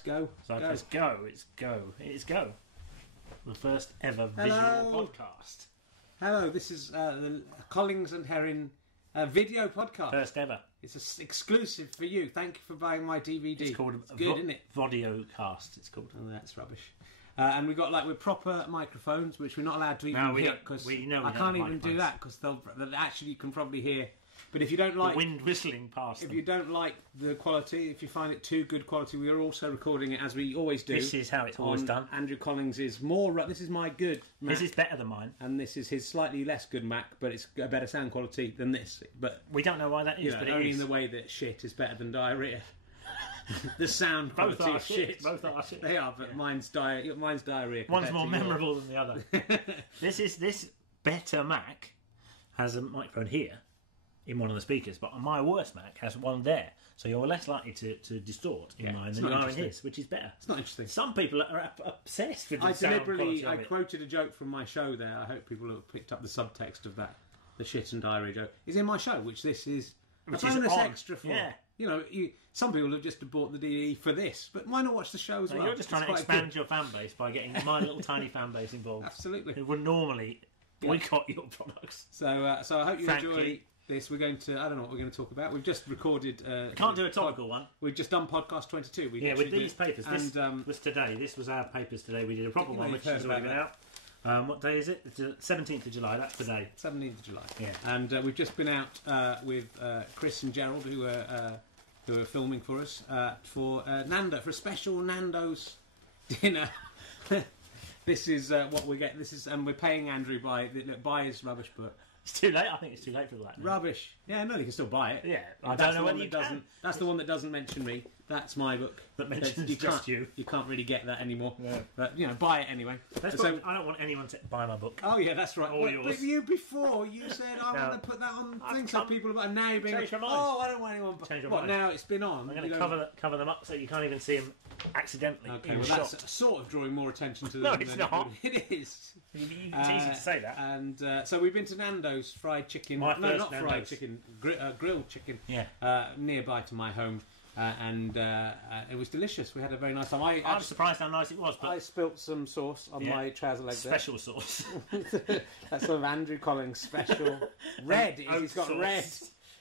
Go. So I press go. It's go. It's go. The first ever visual podcast. Hello, this is the Collings and Herrin video podcast. First ever. It's an exclusive for you. Thank you for buying my DVD. It's called good, isn't it? Videocast. It's called. Oh, that's rubbish. And we've got with proper microphones, which we're not allowed to even hit because I can't even do that because they'll actually you can probably hear. But if you don't like the wind whistling past, if you don't like the quality, if you find it too good quality, we are also recording it as we always do. This is how it's always done. Andrew Collings is more. This is my good Mac, this is better than mine, and this is his slightly less good Mac, but it's a better sound quality than this. But we don't know why that is. But it only is. in the way that shit is better than diarrhea. The sound both quality are of shit. Both are shit. They are, but mine's diarrhea. One's more memorable than the other. This better Mac has a microphone here in one of the speakers, but my worst Mac has one there, so you're less likely to distort in mine than you are in his, which is better. It's not interesting. Some people are obsessed with the sound quality of it. I quoted a joke from my show there. I hope people have picked up the subtext of that. The shit and diarrhea joke is in my show, which this is a bonus extra for. Yeah. You know, some people have just bought the DVD for this, but why not watch the show as well? You're just trying to expand your fan base by getting my little tiny fan base involved. Absolutely. Who would normally boycott your products. So I hope you enjoy this. We're going to, I don't know what we're going to talk about. We've just recorded... can't do a topical one. We've just done podcast 22. With these papers. This was today. This was our papers today. We did a proper one, which has already been out. What day is it? It's the 17th of July. That's today. 17th of July. Yeah. And we've just been out with Chris and Gerald, who are filming for us for Nando, for a special Nando's dinner. This is what we get. This is, and we're paying Andrew by his rubbish book. It's too late. I think it's too late for that. Now. Rubbish. Yeah, no, you can still buy it. Yeah, I don't know whether you can. That's the one that doesn't mention me. That's my book. That mentions just you. You can't really get that anymore. No. But buy it anyway. I don't want anyone to buy my book. Oh yeah, that's right. All yours. But you said I want to put that on things so people. And now you're being change my mind. Oh, I don't want anyone. Change your mind. Now it's been on. I'm going to cover them up so you can't even see them accidentally. Okay, well that's sort of drawing more attention to them. No, it's not. It is. It's easy to say that. And so we've been to Nando's fried chicken. Not fried chicken, grilled chicken. Yeah. Nearby to my home. And it was delicious. We had a very nice time. I was surprised how nice it was. But I spilt some sauce on my trouser leg. Special sauce. That's sort of Andrew Collings special. Red. He's got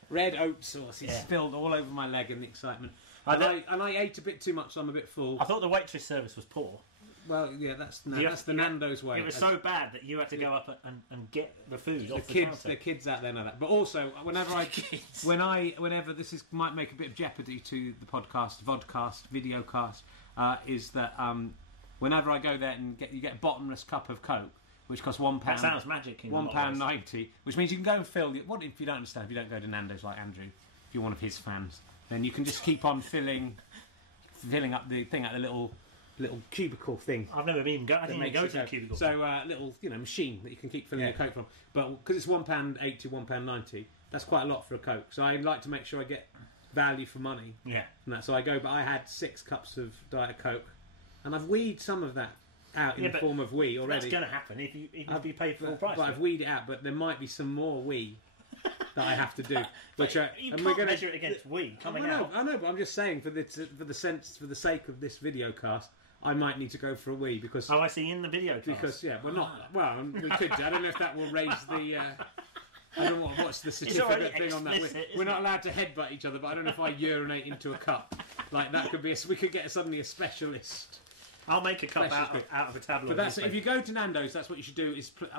red oat sauce. He's spilled all over my leg in the excitement. And I ate a bit too much, so I'm a bit full. I thought the waitress service was poor. Well, yeah, that's the Nando's way. It was so bad that you had to go up and get the food off the counter. The kids out there know that. But also, whenever this might make a bit of jeopardy to the podcast, videocast, is that whenever I go there and you get a bottomless cup of Coke, which costs £1. That sounds magic. £1.90, which means you can go and fill. What if you don't understand? If you don't go to Nando's like Andrew, if you're one of his fans, then you can just keep on filling up the thing at the little cubicle thing. I've never even I didn't even go to the cubicle. So little machine that you can keep filling your Coke from. But because it's £1.80, £1.90, that's quite a lot for a Coke. So I like to make sure I get value for money. Yeah. And that. So I go, but I had 6 cups of Diet Coke, and I've weed some of that out in the form of wee already. That's going to happen if you pay full price. But I've weed it out, but there might be some more wee that I have to do. Which you can't measure it against wee coming out. I know, but I'm just saying for the sake of this videocast, I might need to go for a wee because... Oh, I see, in the video class. Because, we're not... Well, we could do. I don't know if that will raise the... I don't know what's the certificate thing on that. We're not allowed to headbutt each other, but I don't know if I urinate into a cup. Like, that could be... we could get suddenly a specialist. I'll make a cup out of a tabloid. But if you go to Nando's, that's what you should do.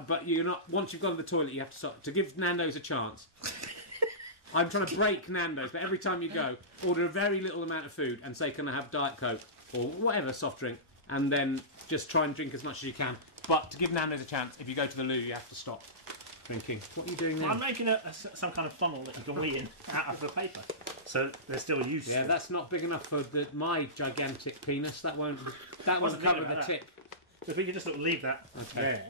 But you're not... Once you've gone to the toilet, you have to stop. To give Nando's a chance... I'm trying to break Nando's, but every time you go, order a very little amount of food and say, can I have Diet Coke or whatever soft drink, and then just try and drink as much as you can. But to give Nando's a chance, if you go to the loo, you have to stop drinking. What are you doing there? I'm making some kind of funnel that you can wee in out of the paper, so they're still used. Yeah, that's not big enough for my gigantic penis. That won't cover the tip. So if we could just sort of leave that there.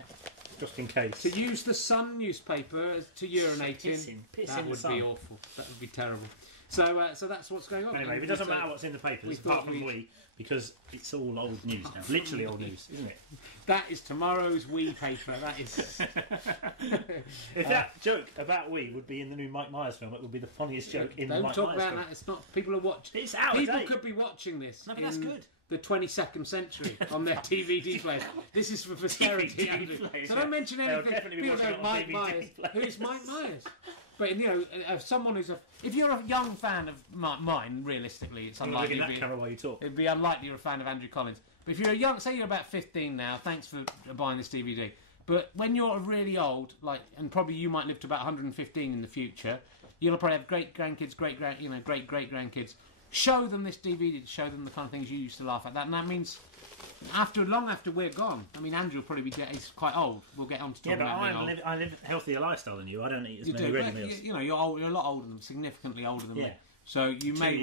Just in case. To use the Sun newspaper to urinate in, that would be awful. That would be terrible. So that's what's going on. Anyway, it doesn't matter what's in the papers, apart from we, because it's all old news now. Literally old news, isn't it? That is tomorrow's wee paper. That is... If that joke about wee would be in the new Mike Myers film, it would be the funniest joke in the Mike Myers film. Don't talk about that. It's not... People are watching... It's out People could be watching this. No, but that's good. the 22nd century on their DVD players. This is for posterity, Andrew. So don't mention anything. People know Mike Myers. Who is Mike Myers? But someone who's if you're a young fan of mine, realistically, it's unlikely. Look in that camera while you talk. It'd be unlikely you're a fan of Andrew Collins. But if you're say you're about 15 now, thanks for buying this DVD. But when you're really old, and probably you might live to about 115 in the future, you'll probably have great grandkids, great grandkids. Show them this DVD to show them the kind of things you used to laugh at. And that means long after we're gone. I mean, Andrew will probably he's quite old. We'll get on to talking about I live a healthier lifestyle than you. I don't eat as many ready meals. You're old. You're a lot older than significantly older than me. So you may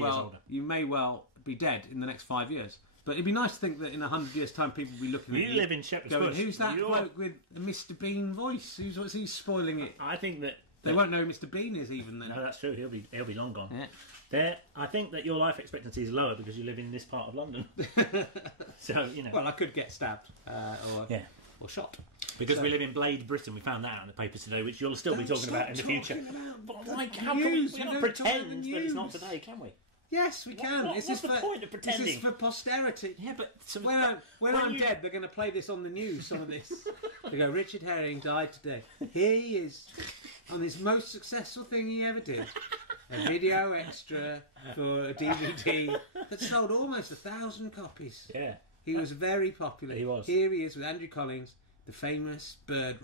well be dead in the next 5 years. But it'd be nice to think that in 100 years' time, people will be looking at you. You live in Shepherd's going, Bush. Who's that bloke with the Mr. Bean voice? What's he spoiling it? I think that they won't know who Mr. Bean is even then. No, that's true. He'll be long gone. Yeah. I think that your life expectancy is lower because you live in this part of London. So Well, I could get stabbed or shot because we live in Blade, Britain. We found that out in the papers today, which you'll still be talking about in the future. How can we not pretend that it's not today? Can we? Yes, we can. What's the point of pretending? This is for posterity. Yeah, but when I'm dead, they're going to play this on the news. Some of this. They go, Richard Herring died today. Here he is on his most successful thing he ever did. A video extra for a DVD that sold almost 1,000 copies. Yeah. He was very popular. He was. Here he is with Andrew Collins, the famous bird